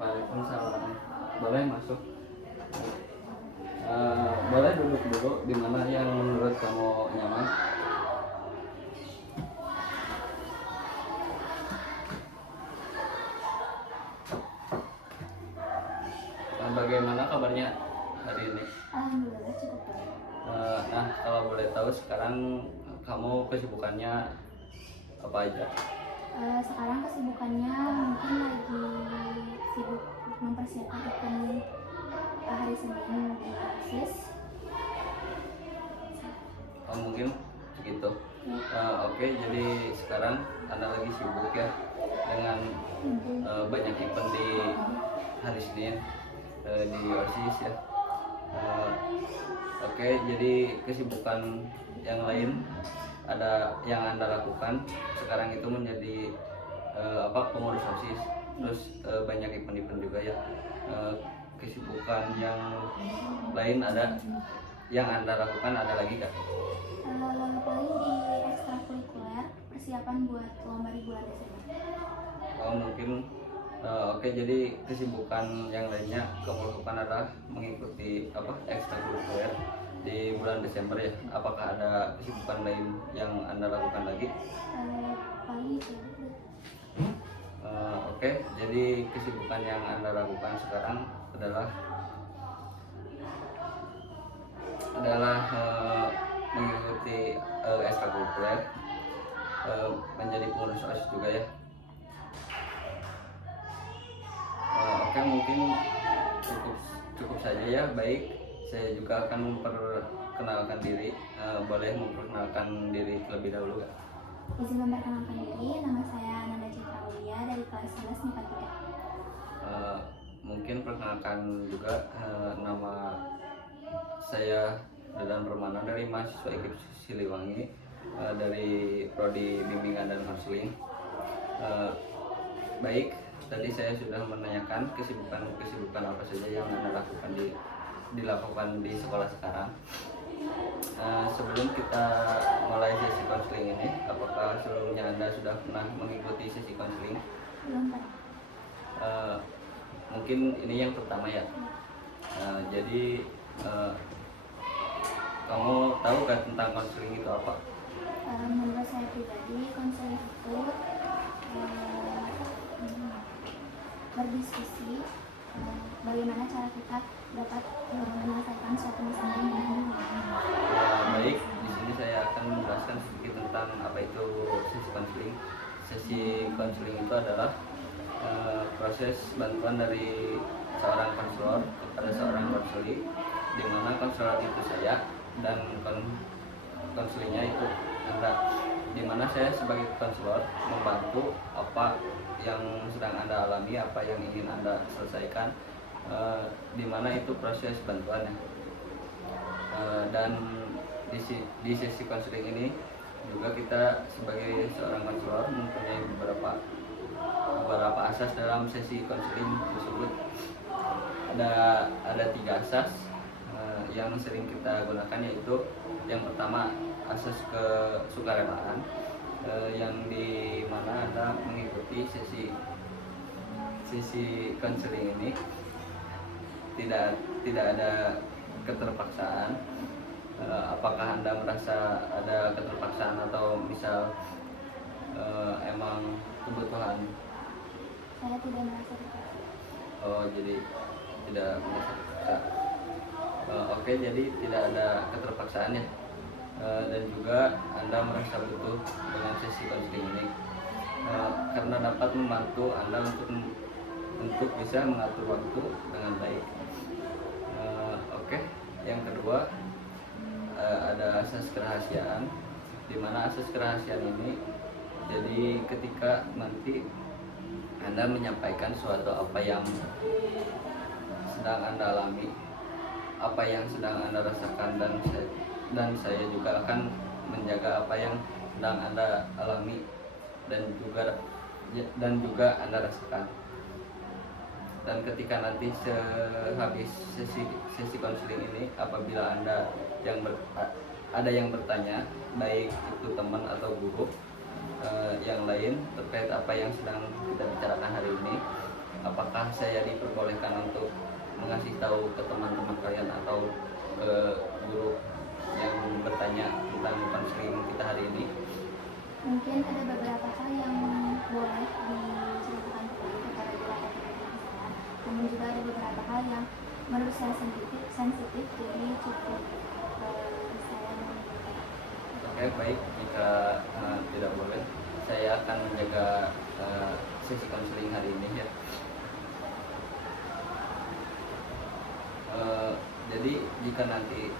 Waalaikumsalam. Boleh masuk. Boleh duduk dulu di mana yang menurut kamu nyaman. Bagaimana kabarnya hari ini? Alhamdulillah cukup baik. Nah, kalau boleh tahu sekarang kamu kesibukannya apa aja? Sekarang kesibukannya mungkin lagi sibuk mempersiapkan event hari Senin di OSIS. Mungkin segitu. Oke, jadi sekarang Anda lagi sibuk ya dengan banyak event di hari Senin di OSIS ya. Oke, jadi kesibukan yang lain ada yang Anda lakukan sekarang itu menjadi pengurus OSIS, terus banyak event-event juga ya. Kesibukan yang lain ada yang Anda lakukan ada lagi kak? Paling di ekstrakurikuler persiapan buat lomba di bulan Desember. Mungkin oke, jadi kesibukan yang lainnya kamu lakukan adalah mengikuti ekstrakurikuler di bulan Desember ya. Apakah ada kesibukan lain yang Anda lakukan lagi? Paling itu. Oke, jadi kesibukan yang Anda lakukan sekarang adalah mengikuti ekstrakurikuler, menjadi pengurus OSIS juga ya. Oke, mungkin cukup saja ya. Baik, saya juga akan memperkenalkan diri. Boleh memperkenalkan diri terlebih dahulu kak? Izin memperkenalkan diri, nama saya Nanda Citra Aulia dari kelas 11 MIPA 3. Mungkin perkenalkan juga nama saya Dadan Permana dari mahasiswa IKIP Siliwangi, dari prodi bimbingan dan konseling. Baik, tadi saya sudah menanyakan kesibukan apa saja yang Anda dilakukan di sekolah sekarang. Sebelum kita mulai sesi konseling ini, apakah sebelumnya Anda sudah pernah mengikuti sesi konseling? Belum pernah. Mungkin ini yang pertama ya. Jadi kamu tahu kan tentang konseling itu apa? Menurut saya pribadi, konseling itu berdiskusi bagaimana cara kita dapat menyelesaikan suatu masalah yang baik, di sini saya akan menjelaskan sedikit tentang apa itu sesi konseling. Sesi konseling itu adalah proses bantuan dari seorang konselor kepada seorang konseli, di mana konselor itu saya dan konselingnya itu Anda, di mana saya sebagai konselor membantu apa yang sedang Anda alami, apa yang ingin Anda selesaikan, di mana itu proses bantuannya. Dan di sesi konseling ini juga kita sebagai seorang konselor mempunyai beberapa asas dalam sesi konseling tersebut. Ada 3 asas yang sering kita gunakan, yaitu yang pertama asas kesukarelaan, yang di mana Anda mengikuti sesi konseling ini tidak ada keterpaksaan. Apakah Anda merasa ada keterpaksaan atau misal emang kebutuhan? Saya tidak merasa terpaksa. Jadi tidak merasa terpaksa. Oke, jadi tidak ada keterpaksaan ya. Dan juga Anda merasa butuh dengan sesi konseling ini karena dapat membantu Anda untuk bisa mengatur waktu dengan baik. Oke, yang kedua ada asas kerahasiaan, di mana asas kerahasiaan ini jadi ketika nanti Anda menyampaikan suatu apa yang sedang Anda alami, apa yang sedang Anda rasakan, dan saya juga akan menjaga apa yang sedang Anda alami dan juga Anda rasakan. Dan ketika nanti sehabis sesi konseling ini, apabila ada yang bertanya, baik itu teman atau guru, yang lain terkait apa yang sedang kita bicarakan hari ini. Apakah saya diperbolehkan untuk mengasih tahu ke teman-teman kalian atau ke guru yang bertanya tentang konseling kita hari ini? Mungkin ada beberapa hal yang boleh diceritakan kepada guru atau teman-teman saya, namun juga ada beberapa hal yang menurut saya sensitif, jadi cukup saya menghindari. Oke, baik. Jika tidak boleh, saya akan menjaga sesi konseling hari ini ya. Jadi jika nanti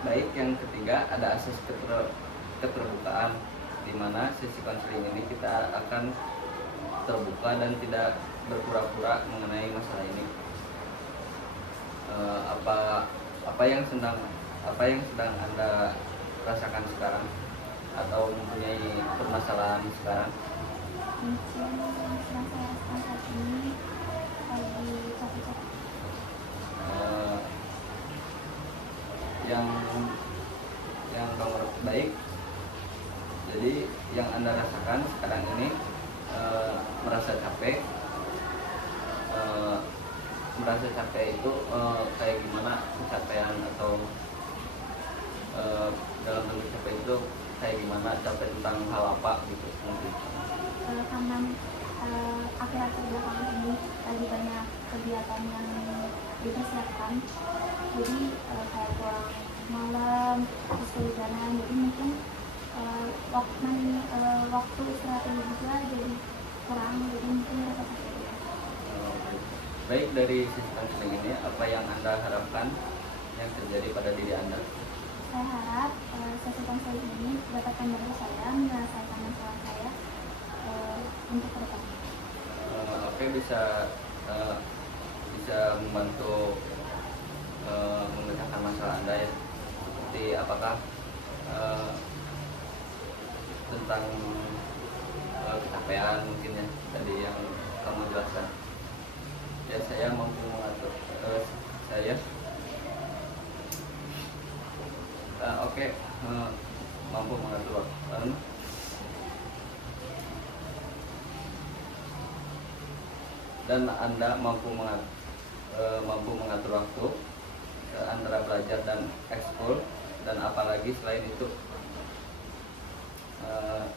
baik, yang ketiga ada asas keterbukaan, di mana sesi konseling ini kita akan terbuka dan tidak berpura-pura mengenai masalah ini. Apa yang sedang Anda rasakan sekarang atau mempunyai permasalahan sekarang? Mungkin yang sedang saya rasakan saat ini lagi capek-capek. Yang nomor baik, jadi yang Anda rasakan sekarang ini merasa capek. Merasa capek itu kayak gimana kecapean, atau dalam bentuk capek itu kayak gimana, capek tentang hal apa gitu mungkin? Karena akhir-akhir belakangan ini lagi banyak kegiatan yang dipersiapkan, jadi kayak pulang malam, terus kehujanan, jadi mungkin waktu istirahatnya juga jadi kurang, jadi mungkin merasa capek. Baik, dari sisi konseling ini apa yang Anda harapkan yang terjadi pada diri Anda? Saya harap sesi konseling ini dapat membantu saya menyelesaikan masalah saya untuk ke depan. Oke, bisa membantu memecahkan masalah Anda ya. Seperti apakah tentang kecapean mungkin ya tadi yang kamu jelaskan. Ya, saya mampu mengatur mampu mengatur waktu, dan Anda mampu mengatur waktu antara belajar dan ekskul, dan apalagi selain itu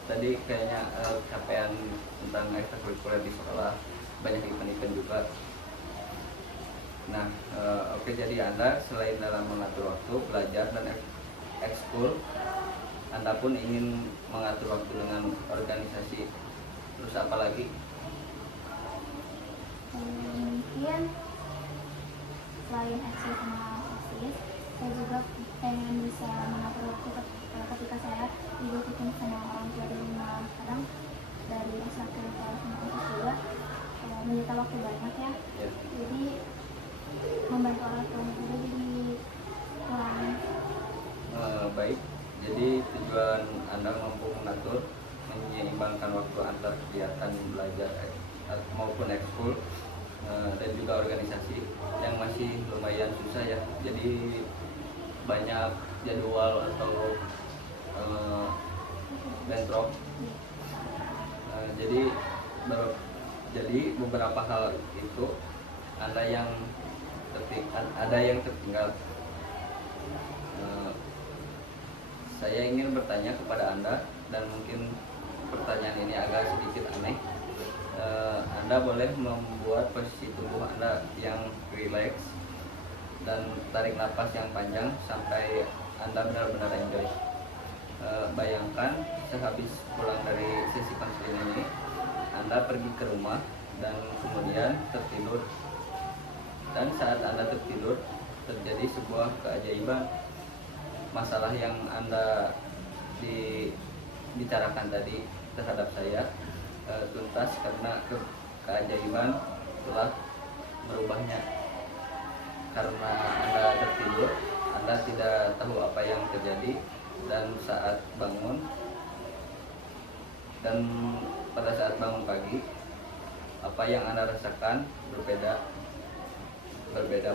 tadi kayaknya capaian tentang ekstrakurikuler di sekolah, banyak event-event juga. Nah, oke, jadi Anda selain dalam mengatur waktu belajar dan ekskul, Anda pun ingin mengatur waktu dengan organisasi. Terus apa lagi? Mungkin selain ekskul sama OSIS, saya juga pengen bisa mengatur waktu ketika saya dibutuhkan sama orang tua di rumah. Kadang dari ekstrakurikuler sama OSIS juga menyita waktu banyak ya. Jadi membantu orang tua juga jadi kurang. Baik, jadi tujuan Anda mampu mengatur, menyeimbangkan waktu antar kegiatan belajar maupun ekskul dan juga organisasi yang masih lumayan susah ya. Jadi banyak jadwal atau bentrok. Jadi beberapa hal itu ada yang tertinggal. Saya ingin bertanya kepada Anda, dan mungkin pertanyaan ini agak sedikit aneh. Anda boleh membuat posisi tubuh Anda yang rileks dan tarik napas yang panjang sampai Anda benar-benar enjoy. Bayangkan sehabis pulang dari sesi konseling ini, Anda pergi ke rumah dan kemudian tertidur. Dan saat Anda tertidur, terjadi sebuah keajaiban. Masalah yang Anda dibicarakan tadi terhadap saya tuntas karena keajaiban telah merubahnya. Karena Anda tertidur, Anda tidak tahu apa yang terjadi, dan pada saat bangun pagi, apa yang Anda rasakan berbeda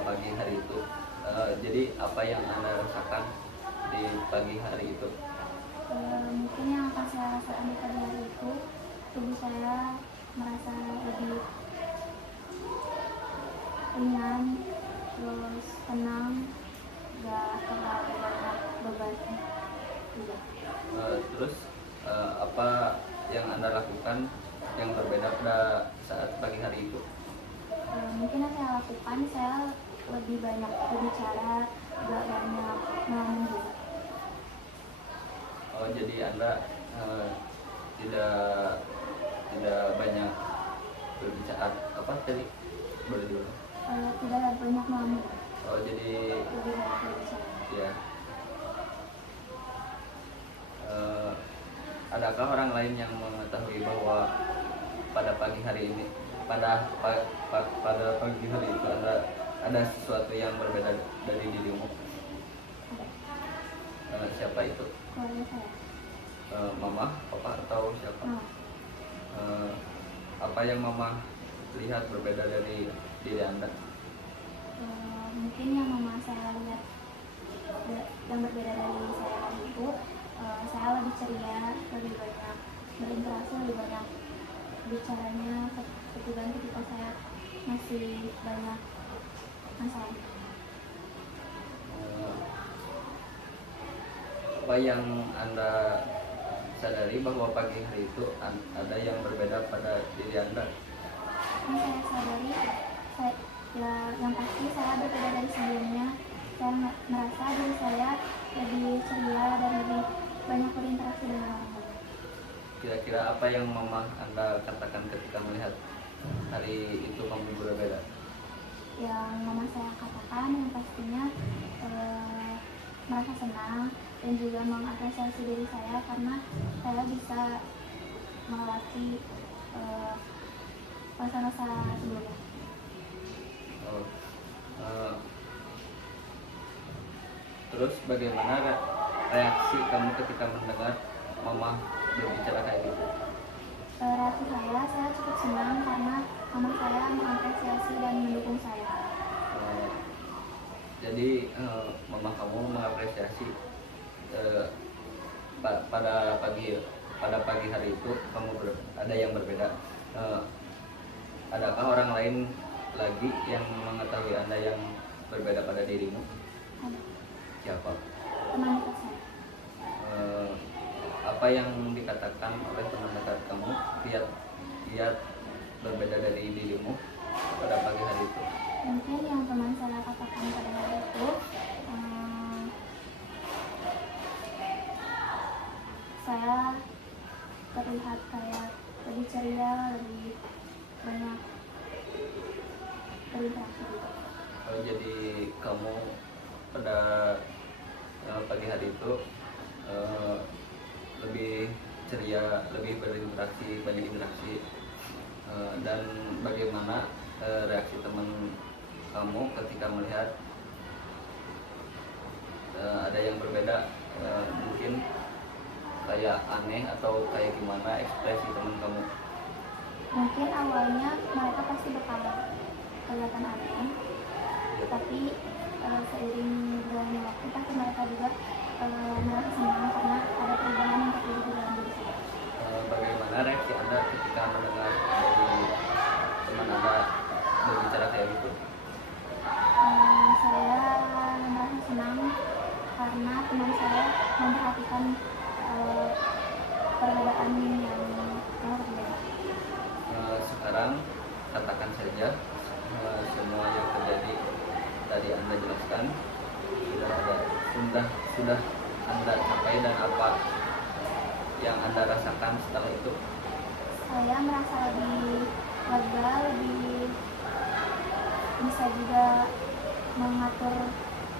pagi hari itu. Jadi apa yang Anda rasakan di pagi hari itu? Mungkin yang akan saya rasakan di pagi hari itu, tubuh saya merasa lebih ringan, terus tenang, gak terlalu banyak beban juga. Terus apa yang Anda lakukan yang berbeda pada saat pagi hari itu? Mungkin yang saya lakukan, saya lebih banyak berbicara, gak banyak ngomong juga. Oh, jadi Anda tidak tidak banyak berbicara apa tadi? Boleh dulu. Tidak banyak ngomong, Oh, jadi lebih banyak berbicara. ya. Adakah orang lain yang mengetahui bahwa pada pagi hari ini, pada pagi hari itu ada sesuatu yang berbeda dari dirimu? Siapa itu? Keluarga saya. Mama, papa, atau siapa? Apa yang mama lihat berbeda dari diri Anda? Mungkin yang mama saya lihat yang berbeda dari saya itu, saya lebih ceria, lebih banyak berinteraksi, lebih banyak bicaranya ketimbang ketika saya masih banyak masalah. Apa yang Anda sadari bahwa pagi hari itu ada yang berbeda pada diri Anda? Yang saya sadari, yang pasti saya berbeda dari sebelumnya. Saya merasa diri saya lebih ceria dan lebih banyak berinteraksi dengan orang lain. Kira-kira apa yang mama Anda katakan ketika melihat hari itu kamu berbeda? Yang mama saya katakan yang pastinya merasa senang dan juga mengapresiasi diri saya karena saya bisa melewati masa-masa sebelumnya. Terus bagaimana reaksi kamu ketika mendengar mama berbicara kayak gitu? Reaksi saya cukup senang karena mama saya mengapresiasi dan mendukung saya. Jadi mama kamu mengapresiasi pada pagi hari itu kamu ada yang berbeda. Adakah orang lain lagi yang mengetahui Anda yang berbeda pada dirimu? Ada. Siapa? Teman dekat saya. Apa yang dikatakan oleh teman dekat kamu lihat berbeda dari dirimu pada pagi hari itu? Mungkin yang teman saya katakan pada hari itu, saya terlihat kayak lebih ceria, lebih banyak berinteraksi juga. Jadi kamu pada pagi hari itu lebih ceria, lebih berinteraksi, banyak interaksi. Dan bagaimana reaksi teman kamu ketika melihat ada yang berbeda, mungkin kayak aneh atau kayak gimana ekspresi teman kamu? Mungkin awalnya mereka pasti bakal kelihatan aneh, tapi seiring berjalannya waktu pasti mereka juga merasa senang karena ada perubahan yang terjadi di dalam diri saya. Bagaimana reaksi Anda ketika mendengar dari teman Anda berbicara kayak gitu? Saya merasa senang karena teman saya memperhatikan perbedaan yang berbeda. Sekarang katakan saja semua yang terjadi tadi Anda jelaskan sudah Anda capai, dan apa yang Anda rasakan setelah itu? Saya merasa lebih lega, lebih bisa juga mengatur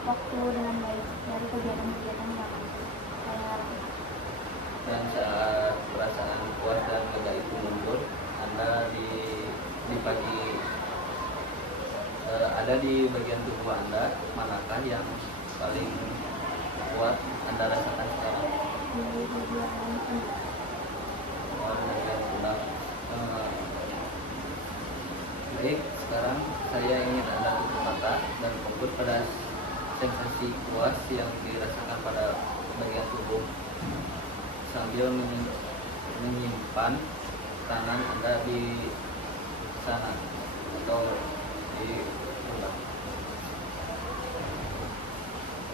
waktu dengan baik dari kegiatan-kegiatan yang saya lakukan. Dan saat perasaan puas dan lega itu muncul, Anda di pagi ada di bagian tubuh Anda manakah yang paling kuat Anda rasakan sekarang? Di bagian pundak. Bagian pundak. Baik, sekarang saya ingin Anda tutup mata dan fokus pada sensasi puas yang dirasakan pada bagian tubuh sambil menyimpan tangan Anda di sana atau di pundak.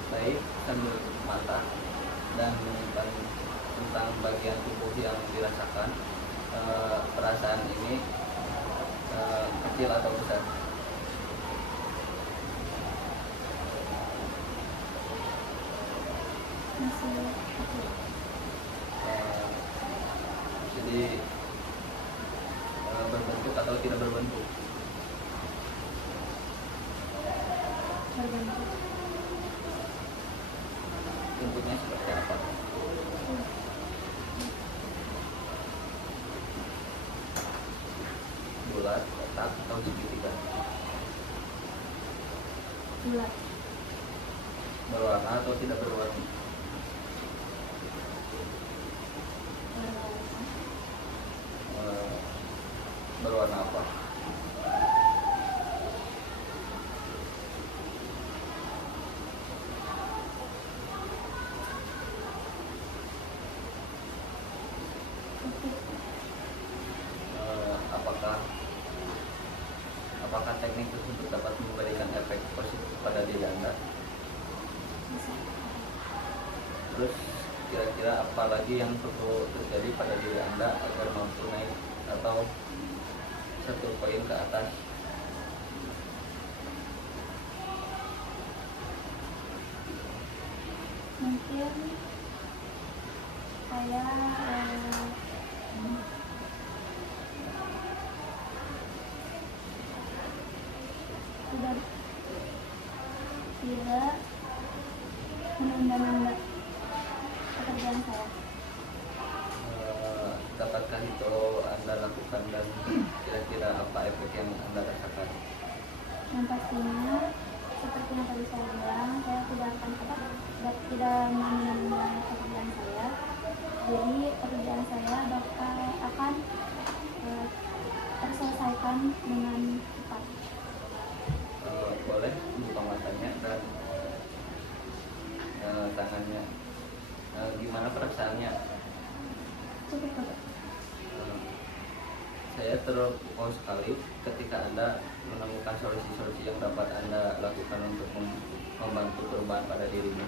Baik, sambil mata dan menyimpan tentang bagian tubuh yang dirasakan. Perasaan ini kecil atau besar? Masih kecil. Jadi berbentuk atau tidak berbentuk? Berbentuk. Bentuknya seperti apa? Bulat, kotak, atau segitiga? Bulat. Berwarna atau tidak berwarna? Berwarna. Berwarna apa? Putih. Apakah teknik tersebut dapat memberikan efek positif pada diri Anda? Bisa. Terus kira-kira apa lagi yang perlu terjadi pada diri Anda agar mampu naik atau satu poin ke atas? Mungkin saya tidak menunda-nunda pekerjaan saya. Dapatkah itu Anda lakukan dan kira-kira apa efek yang Anda rasakan? Yang pastinya seperti yang tadi saya bilang, saya tidak akan tidak menunda pekerjaan saya. Jadi pekerjaan saya akan terselesaikan dengan cepat. Boleh buka matanya dan tangannya. Gimana perasaannya? Cukup Pak. Saya terpukau sekali ketika Anda menemukan solusi-solusi yang dapat Anda lakukan untuk membantu perubahan pada dirinya.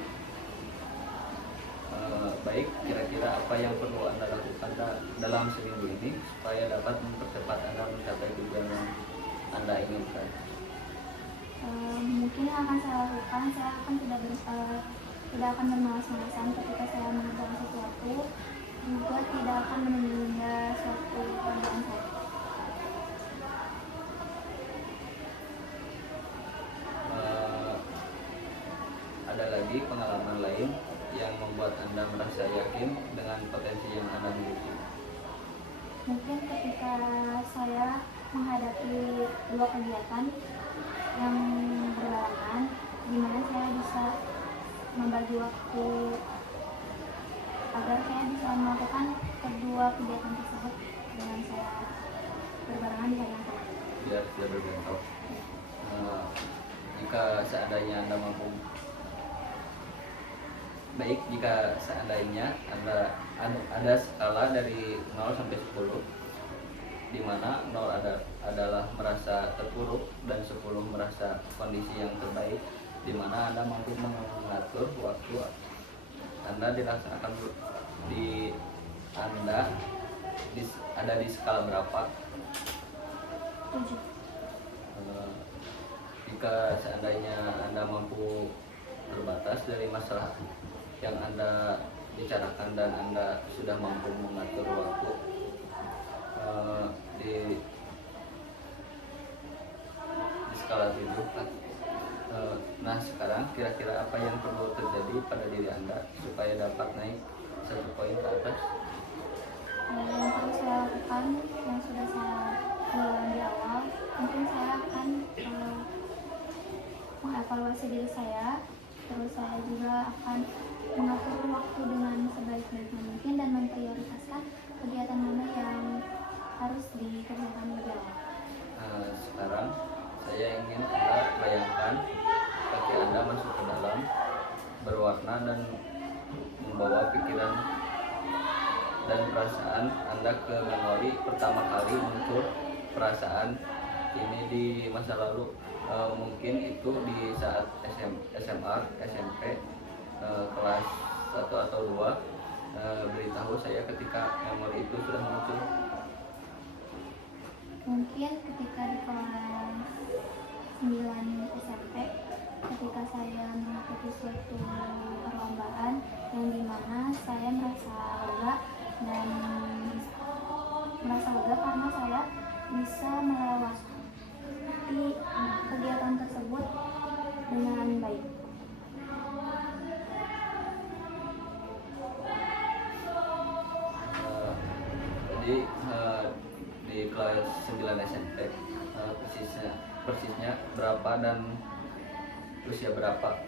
Baik, kira-kira apa yang perlu Anda lakukan dalam seminggu ini supaya dapat mempercepat Anda mencapai tujuan yang Anda inginkan? Mungkin yang akan saya lakukan, saya akan tidak akan bermalas-malasan ketika saya mengerjakan sesuatu, juga tidak akan menunda suatu pekerjaan saya. Ada lagi pengalaman lain yang membuat Anda merasa yakin dengan potensi yang Anda miliki? Mungkin ketika saya menghadapi dua kegiatan yang berbarengan, di mana saya bisa membagi waktu agar saya bisa melakukan kedua kegiatan tersebut dengan saya berbarengan di hari yang sama. Biar tidak berbentrok. Jika seandainya Anda mampu, baik, jika seandainya ada skala dari 0 sampai 10, di mana 0 adalah merasa terpuruk dan 10 merasa kondisi yang terbaik, di mana Anda mampu mengatur waktu Anda dilaksanakan ada di skala berapa? 7. Jika seandainya Anda mampu terbatas dari masalah yang Anda bicarakan dan Anda sudah mampu mengatur waktu di skala 7 kan. Nah, sekarang kira-kira apa yang perlu terjadi pada diri Anda supaya dapat naik satu poin ke atas? Yang perlu saya lakukan, yang sudah saya bilang di awal, mungkin saya akan mengevaluasi diri saya, terus saya juga akan mengatur waktu dengan sebaik-baiknya mungkin dan memprioritaskan kegiatan mana yang harus dikerjakan lebih awal. Sekarang saya ingin Anda bayangkan kaki Anda masuk ke dalam perasaan Anda ke memori pertama kali muncul perasaan ini di masa lalu. Mungkin itu di saat SMA, SMP, kelas 1 atau 2. Beritahu saya ketika memori itu sudah muncul. Mungkin ketika di kelas 9 SMP, ketika saya mengikuti suatu perlombaan yang dimana saya merasa lega karena saya bisa melewati kegiatan tersebut dengan baik. Jadi di kelas 9 SMP, persisnya berapa dan usia berapa?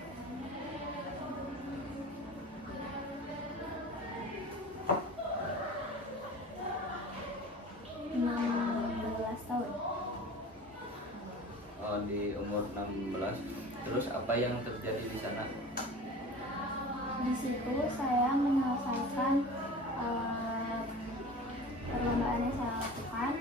Di umur 16. Terus apa yang terjadi di sana? Di situ saya menyelesaikan perlombaan yang saya lakukan.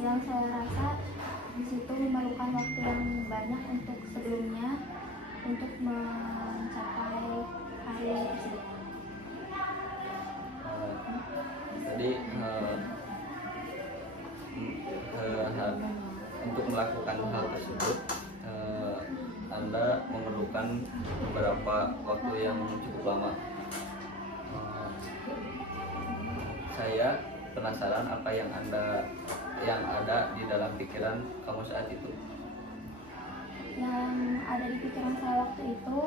Yang saya rasa di situ memerlukan waktu yang banyak untuk sebelumnya untuk mencapai hari tersebut. Jadi untuk melakukan hal tersebut Anda memerlukan beberapa waktu yang cukup lama. Saya penasaran apa yang ada di dalam pikiran kamu saat itu. Yang ada di pikiran saya waktu itu,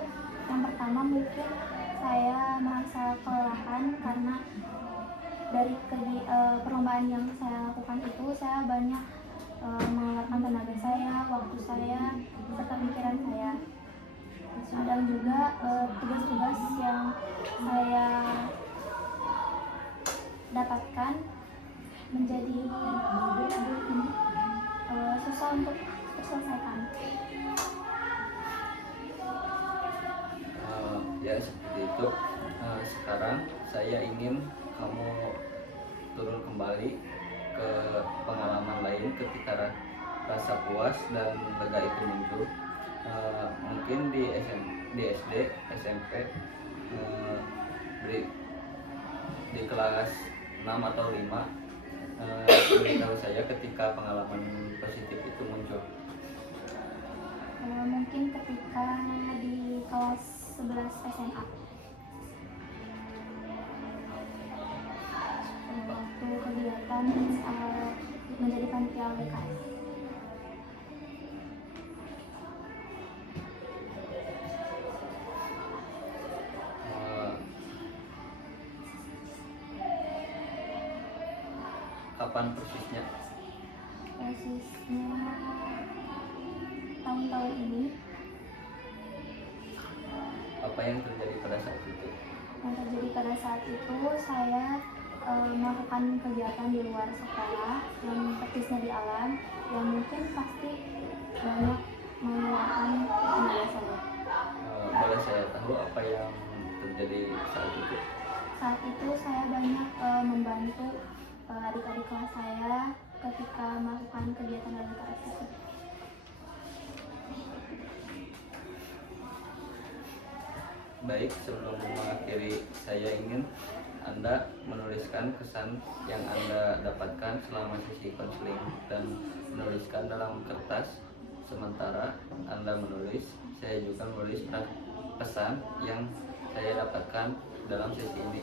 yang pertama mungkin saya merasa kelelahan karena dari perlombaan yang saya lakukan itu saya banyak mengeluarkan tenaga saya, waktu saya, serta pikiran saya. Dan juga tugas-tugas yang saya dapatkan menjadi susah untuk terselesaikan. Ya seperti itu. Sekarang saya ingin kamu turun kembali ke pengalaman lain ketika rasa puas dan lega itu muncul. Mungkin di SD, SMP, di kelas 6 atau 5. Beritahu saya ketika pengalaman positif itu muncul. Mungkin ketika di kelas 11 SMA, waktu kegiatan menjadi panitia LDKS. Kapan persisnya? Persisnya tahun-tahun ini. Apa yang terjadi pada saat itu? Yang terjadi pada saat itu saya melakukan kegiatan di luar sekolah yang persisnya di alam, yang mungkin pasti banyak mengeluarkan tenaga saya. Boleh saya tahu apa yang terjadi saat itu? Saat itu saya banyak membantu adik-adik kelas saya ketika melakukan kegiatan LDKS tersebut. Baik, sebelum mengakhiri, saya ingin Anda menuliskan kesan yang Anda dapatkan selama sesi konseling dan menuliskan dalam kertas. Sementara Anda menulis, saya juga menulis pesan yang saya dapatkan dalam sesi ini.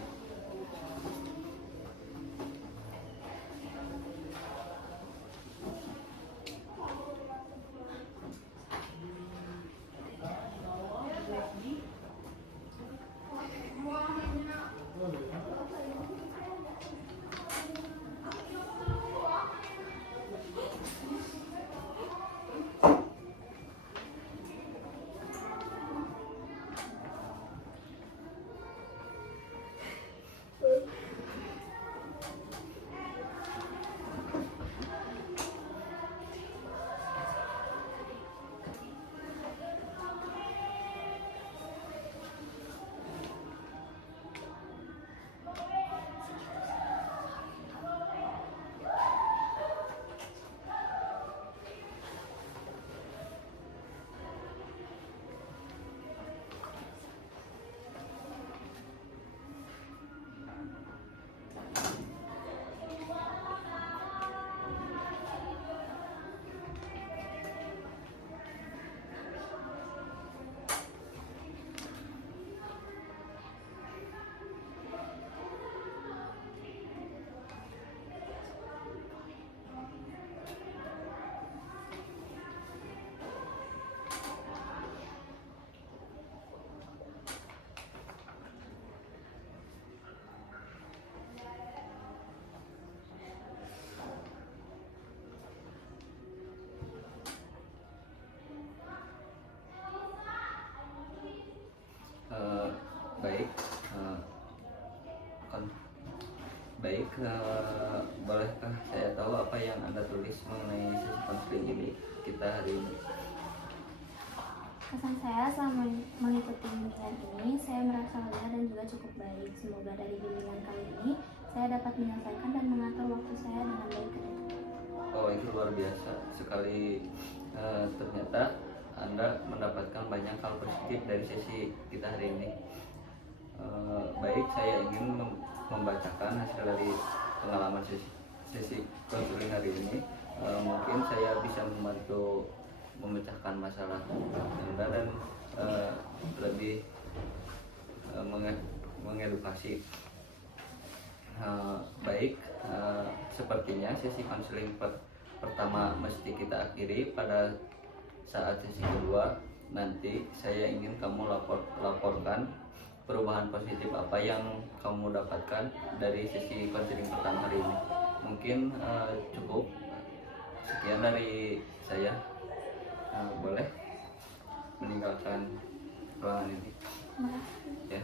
bolehkah saya tahu apa yang Anda tulis mengenai sesi konseling ini kita hari ini? Kesan saya selama mengikuti bimbingan ini, saya merasa lega dan juga cukup baik. Semoga dari bimbingan kali ini, saya dapat menyelesaikan dan mengatur waktu saya dengan baik ke depan. Oh, itu luar biasa sekali. Ternyata Anda mendapatkan banyak hal positif dari sesi kita hari ini. Baik, saya ingin membacakan hasil dari pengalaman sesi konseling hari ini. Mungkin saya bisa membantu memecahkan masalah Anda dan lebih mengedukasi. Baik, sepertinya sesi konseling pertama mesti kita akhiri. Pada saat sesi kedua nanti saya ingin kamu laporkan perubahan positif apa yang kamu dapatkan dari sesi konseling pertama hari ini. Mungkin cukup sekian dari saya. Boleh meninggalkan ruangan ini Terima kasih. ya.